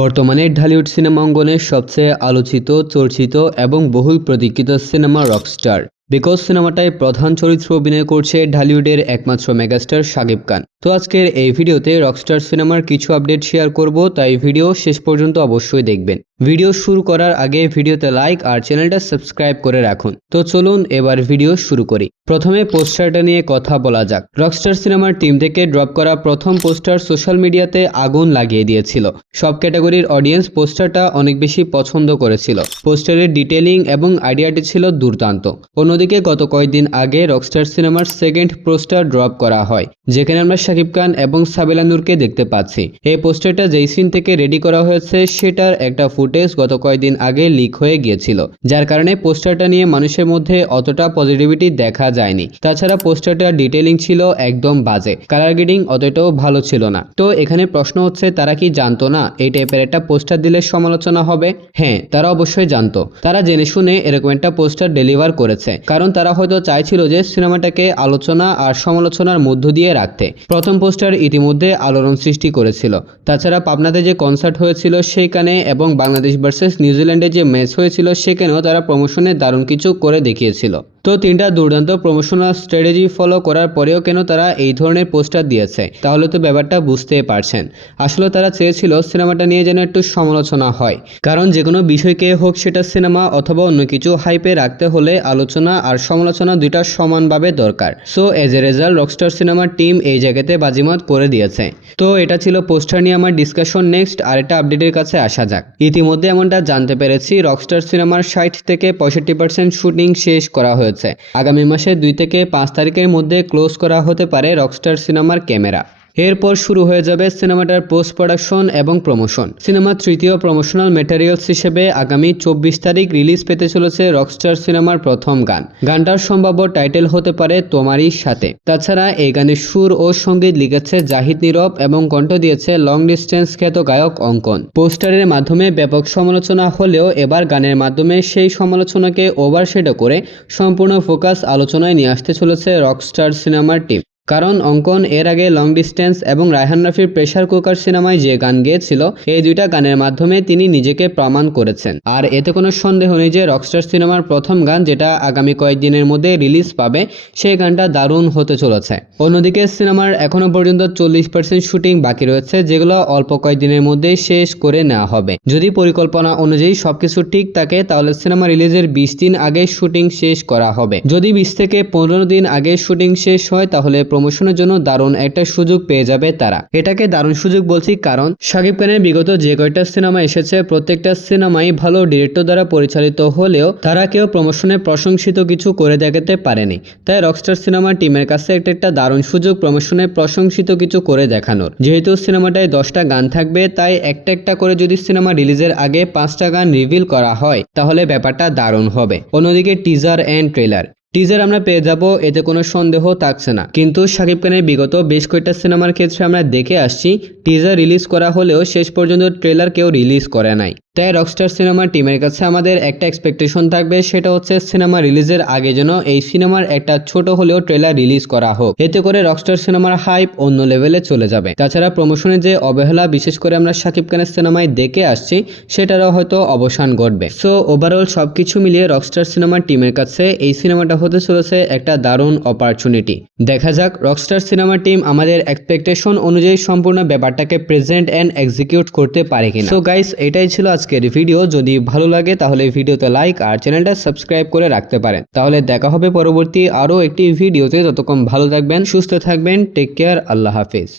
বর্তমানে ঢালিউড সিনেমা অঙ্গনের সবচেয়ে আলোচিত, চর্চিত এবং বহুল প্রতীক্ষিত সিনেমা রকস্টার। বিকজ সিনেমাটায় প্রধান চরিত্রে অভিনয় করছে ঢালিউডের একমাত্র মেগাস্টার শাকিব খান। তো আজকের এই ভিডিওতে রকস্টার সিনেমার কিছু আপডেট শেয়ার করব, তাই ভিডিও শেষ পর্যন্ত অবশ্যই দেখবেন। ভিডিও শুরু করার আগে ভিডিওতে লাইক আর চ্যানেলটা সাবস্ক্রাইব করে রাখুন। তো চলুন এবার ভিডিও শুরু করি। প্রথমে পোস্টারটা নিয়ে কথা বলা যাক। রকস্টার সিনেমার টিম থেকে ড্রপ করা প্রথম পোস্টার সোশ্যাল মিডিয়াতে আগুন লাগিয়ে দিয়েছিল। সব ক্যাটাগরির অডিয়েন্স পোস্টারটা অনেক বেশি পছন্দ করেছিল। পোস্টারের ডিটেইলিং এবং আইডিয়াটি ছিল দুর্দান্ত। অন্যদিকে গত কয়েকদিন আগে রকস্টার সিনেমার সেকেন্ড পোস্টার ড্রপ করা হয়, যেখানে আমরা শাকিব খান এবং সাবেলা নূরকে দেখতে পাচ্ছি। এই পোস্টারটা যেই সিন থেকে রেডি করা হয়েছে সেটার একটা ফুটেজ গত কয়েকদিন আগে লিক হয়ে গিয়েছিল, যার কারণে পোস্টারটা নিয়ে মানুষের মধ্যে অতটা পজিটিভিটি দেখা যায়নি। তাছাড়া পোস্টারটার ডিটেইলিং ছিল একদম বাজে, কালার গ্রেডিং অতটাও ভালো ছিল না। তো এখানে প্রশ্ন হচ্ছে, তারা কি জানতো না এই টাইপের একটা পোস্টার দিলে সমালোচনা হবে? হ্যাঁ, তারা অবশ্যই জানতো। তারা জেনে শুনে এরকম একটা পোস্টার ডেলিভার করেছে, কারণ তারা হয়তো চাইছিল যে সিনেমাটাকে আলোচনা আর সমালোচনার মধ্য দিয়ে রাখতে। প্রথম পোস্টার ইতিমধ্যে আলোড়ন সৃষ্টি করেছিল। তাছাড়া পাবনাতে যে কনসার্ট হয়েছিল সেইখানে এবং বাংলাদেশ ভার্সেস নিউজিল্যান্ডে যে ম্যাচ হয়েছিল সেখানেও তারা প্রমোশনে দারুণ কিছু করে দেখিয়েছিল। তো তিনটা দুর্দান্ত প্রমোশনাল স্ট্র্যাটেজি ফলো করার পরেও কেন তারা এই ধরনের পোস্টার দিয়েছে, তাহলে তো ব্যাপারটা বুঝতেই পারছেন। আসলে তারা চেয়েছিল সিনেমাটা নিয়ে যেন একটু সমালোচনা হয়, কারণ যে কোনো বিষয়কে হোক সেটা সিনেমা অথবা অন্য কিছু হাইপে রাখতে হলে আলোচনা আর সমালোচনা দুইটা সমানভাবে দরকার। So as a result Rockstar সিনেমার টিম এই জায়গাতে বাজিমাত করে দিয়েছে। তো এটা ছিল পোস্টার নিয়ে আমার ডিসকাশন। নেক্সট আরেকটা আপডেটের কাছে আসা যাক। ইতিমধ্যে এমনটা জানতে পেরেছি, রকস্টার সিনেমার 60 থেকে 65% শুটিং শেষ করা হয়েছে। আগামী মাসের 2 থেকে 5 তারিখের মধ্যে ক্লোজ করা হতে পারে রকস্টার সিনেমার ক্যামেরা। এরপর শুরু হয়ে যাবে সিনেমাটার পোস্ট প্রোডাকশন এবং প্রমোশন। সিনেমার তৃতীয় প্রমোশনাল ম্যাটেরিয়ালস হিসেবে আগামী 24 তারিখ রিলিজ পেতে চলেছে রকস্টার সিনেমার প্রথম গান। গানটার সম্ভাব্য টাইটেল হতে পারে তোমারই সাথে। তাছাড়া এই গানের সুর ও সঙ্গীত লিখেছে জাহিদ নীরব এবং কণ্ঠ দিয়েছে লং ডিস্টেন্স খ্যাত গায়ক অঙ্কন। পোস্টারের মাধ্যমে ব্যাপক সমালোচনা হলেও এবার গানের মাধ্যমে সেই সমালোচনাকে ওভারশেডো করে সম্পূর্ণ ফোকাস আলোচনায় নিয়ে আসতে চলেছে রকস্টার সিনেমার টিম। কারণ অঙ্কন এর আগে লং ডিস্টেন্স এবং রায়হান রাফির প্রেসার কুকার সিনেমায় যে গান গেয়েছিল, এই দুইটা গানের মাধ্যমে তিনি নিজেকে প্রমাণ করেছেন। আর এতে কোনো সন্দেহ নেই যে রকস্টার সিনেমার প্রথম গান, যেটা আগামী কয়েকদিনের মধ্যে রিলিজ পাবে, সেই গানটা দারুণ হতে চলেছে। অন্যদিকে সিনেমার এখনো পর্যন্ত 40% শুটিং বাকি রয়েছে, যেগুলো অল্প কয়েকদিনের মধ্যেই শেষ করে নেওয়া হবে। যদি পরিকল্পনা অনুযায়ী সবকিছু ঠিক থাকে তাহলে সিনেমা রিলিজের 20 দিন আগে শুটিং শেষ করা হবে। যদি 20 থেকে 15 দিন আগে শুটিং শেষ হয় তাহলে প্রমোশনের জন্য দারুণ একটা সুযোগ পেয়ে যাবে তারা। এটাকে দারুণ সুযোগ বলছি কারণ শাকিব খানের বিগত যে কয়টা সিনেমা এসেছে প্রত্যেকটা সিনেমাই ভালো ডিরেক্টর দ্বারা পরিচালিত হলেও তারা কেউ প্রমোশনে প্রশংসিত কিছু করে দেখাতে পারেনি। তাই রকস্টার সিনেমা টিমের কাছে একটা দারুণ সুযোগ প্রমোশনে প্রশংসিত কিছু করে দেখানোর। যেহেতু সিনেমাটায় 10টা গান থাকবে, তাই একটা একটা করে যদি সিনেমা রিলিজের আগে 5টা গান রিভিল করা হয় তাহলে ব্যাপারটা দারুণ হবে। অন্যদিকে টিজার এন্ড ট্রেলার আমরা পেয়ে যাব, এতে কোনো সন্দেহ থাকছে না। কিন্তু শাকিব খানের বিগত বেশ কয়েকটা সিনেমার ক্ষেত্রে আমরা দেখে আসছি, টিজার রিলিজ করা হলেও শেষ পর্যন্ত ট্রেলার কেউ রিলিজ করে নাই। তাই রকস্টার সিনেমার টিমের কাছে আমাদের একটা এক্সপেকটেশন থাকবে, সেটা হচ্ছে সিনেমা রিলিজের আগে যেন এই সিনেমার একটা ছোট হলেও ট্রেলার রিলিজ করা হোক। এতে করে রকস্টার সিনেমার হাইপ অন্য লেভেলে চলে যাবে। তাছাড়া প্রমোশনে যে অবহেলা বিশেষ করে আমরা শাকিব খানের সিনেমায় দেখে আসছি, সেটারও হয়তো অবসান ঘটবে। সো ওভারঅল সবকিছু মিলিয়ে রকস্টার সিনেমার টিমের কাছে এই সিনেমাটা হতে চলেছে একটা দারুণ অপরচুনিটি। দেখা যাক রকস্টার সিনেমার টিম আমাদের এক্সপেকটেশন অনুযায়ী সম্পূর্ণ ব্যাপারটাকে প্রেজেন্ট এন্ড এক্সিকিউট করতে পারে কিনা। সো গাইস, এটাই ছিল আজকের ভিডিও। যদি ভালো লাগে তাহলে ভিডিওতে লাইক আর চ্যানেলটা সাবস্ক্রাইব করে রাখতে পারেন। তাহলে দেখা হবে পরবর্তী আরো একটি ভিডিওতে। ততক্ষণ ভালো থাকবেন, সুস্থ থাকবেন, টেক কেয়ার, আল্লাহ হাফেজ।